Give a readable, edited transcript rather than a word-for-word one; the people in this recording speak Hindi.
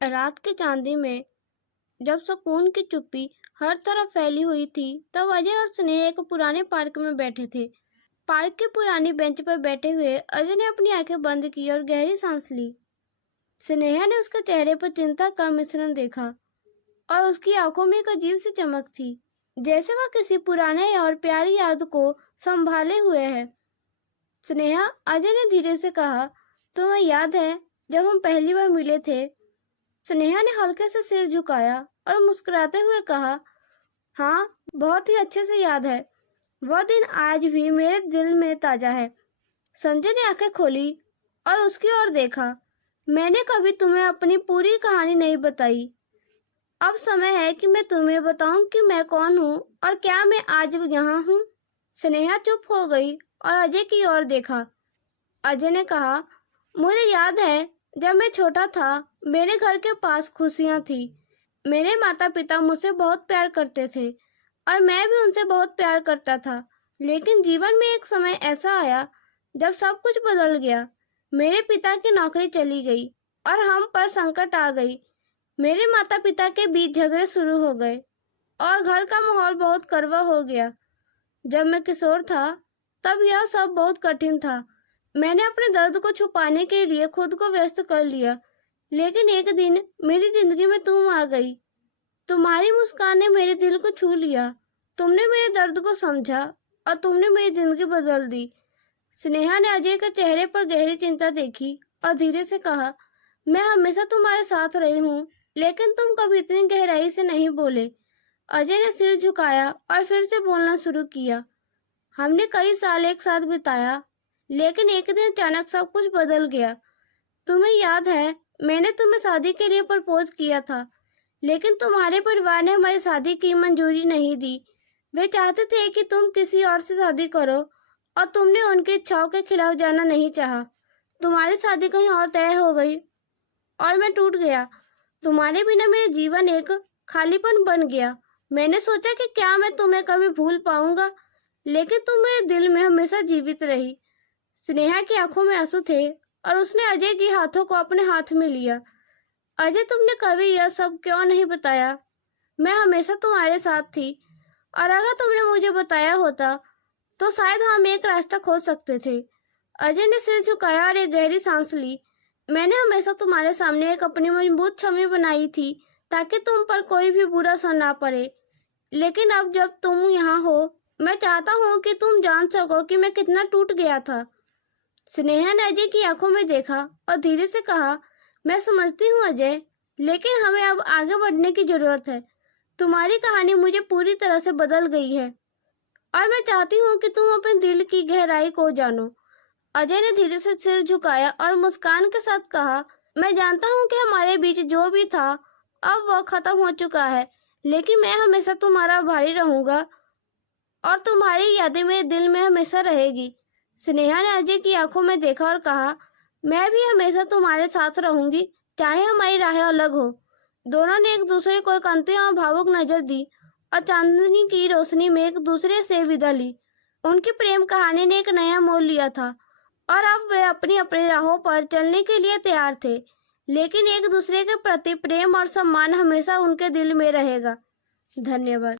रात के चांदे में जब सुकून की चुप्पी हर तरफ फैली हुई थी, तब अजय और स्नेह एक पुराने पार्क में बैठे थे। पार्क की पुरानी बेंच पर बैठे हुए अजय ने अपनी आंखें बंद की और गहरी सांस ली। स्नेहा ने उसके चेहरे पर चिंता का मिश्रण देखा और उसकी आंखों में एक अजीब सी चमक थी, जैसे वह किसी पुराने और प्यारी याद को संभाले हुए है। स्नेहा, अजय ने धीरे से कहा, तुम्हें याद है जब हम पहली बार मिले थे? स्नेहा ने हल्के से सिर झुकाया और मुस्कुराते हुए कहा, हाँ, बहुत ही अच्छे से याद है। वह दिन आज भी मेरे दिल में ताजा है। संजय ने आंखें खोली और उसकी ओर देखा। मैंने कभी तुम्हें अपनी पूरी कहानी नहीं बताई। अब समय है कि मैं तुम्हें बताऊं कि मैं कौन हूँ और क्या मैं आज यहाँ हूँ। स्नेहा चुप हो गई और अजय की ओर देखा। अजय ने कहा, मुझे याद है जब मैं छोटा था, मेरे घर के पास खुशियाँ थी। मेरे माता पिता मुझसे बहुत प्यार करते थे और मैं भी उनसे बहुत प्यार करता था। लेकिन जीवन में एक समय ऐसा आया जब सब कुछ बदल गया। मेरे पिता की नौकरी चली गई और हम पर संकट आ गई। मेरे माता पिता के बीच झगड़े शुरू हो गए और घर का माहौल बहुत कड़वा हो गया। जब मैं किशोर था, तब यह सब बहुत कठिन था। मैंने अपने दर्द को छुपाने के लिए खुद को व्यस्त कर लिया। लेकिन एक दिन मेरी जिंदगी में तुम आ गई। तुम्हारी मुस्कान ने मेरे दिल को छू लिया। तुमने मेरे दर्द को समझा और तुमने मेरी जिंदगी बदल दी। स्नेहा ने अजय के चेहरे पर गहरी चिंता देखी और धीरे से कहा, मैं हमेशा तुम्हारे साथ रही हूँ, लेकिन तुम कभी इतनी गहराई से नहीं बोले। अजय ने सिर झुकाया और फिर से बोलना शुरू किया। हमने कई साल एक साथ बिताया, लेकिन एक दिन अचानक सब कुछ बदल गया। तुम्हें याद है, मैंने तुम्हें शादी के लिए प्रपोज किया था, लेकिन तुम्हारे परिवार ने हमारी शादी की मंजूरी नहीं दी। वे चाहते थे कि तुम किसी और से शादी करो और तुमने उनकी इच्छाओं के खिलाफ जाना नहीं चाहा। तुम्हारी शादी कहीं और तय हो गई और मैं टूट गया। तुम्हारे बिना मेरा जीवन एक खालीपन बन गया। मैंने सोचा कि क्या मैं तुम्हें कभी भूल पाऊंगा, लेकिन तुम मेरे दिल में हमेशा जीवित रही। स्नेहा की आंखों में आंसू थे और उसने अजय के हाथों को अपने हाथ में लिया। अजय, तुमने कभी यह सब क्यों नहीं बताया? मैं हमेशा तुम्हारे साथ थी और अगर तुमने मुझे बताया होता तो शायद हम एक रास्ता खोज सकते थे। अजय ने सिर झुकाया और एक गहरी सांस ली। मैंने हमेशा तुम्हारे सामने एक अपनी मजबूत छवि बनाई थी ताकि तुम पर कोई भी बुरा असर ना पड़े। लेकिन अब जब तुम यहाँ हो, मैं चाहता हूँ कि तुम जान सको कि मैं कितना टूट गया था। स्नेहा ने अजय की आंखों में देखा और धीरे से कहा, मैं समझती हूँ अजय, लेकिन हमें अब आगे बढ़ने की जरूरत है। तुम्हारी कहानी मुझे पूरी तरह से बदल गई है और मैं चाहती हूँ कि तुम अपने दिल की गहराई को जानो। अजय ने धीरे से सिर झुकाया और मुस्कान के साथ कहा, मैं जानता हूँ कि हमारे बीच जो भी था अब वह खत्म हो चुका है, लेकिन मैं हमेशा तुम्हारा भाई रहूंगा और तुम्हारी यादें मेरे दिल में हमेशा रहेगी। स्नेहा ने अजय की आंखों में देखा और कहा, मैं भी हमेशा तुम्हारे साथ रहूंगी, चाहे हमारी राहें अलग हो। दोनों ने एक दूसरे को एक अंतिम और भावुक नजर दी और चांदनी की रोशनी में एक दूसरे से विदा ली। उनकी प्रेम कहानी ने एक नया मोड़ लिया था और अब वे अपनी अपनी राहों पर चलने के लिए तैयार थे, लेकिन एक दूसरे के प्रति प्रेम और सम्मान हमेशा उनके दिल में रहेगा। धन्यवाद।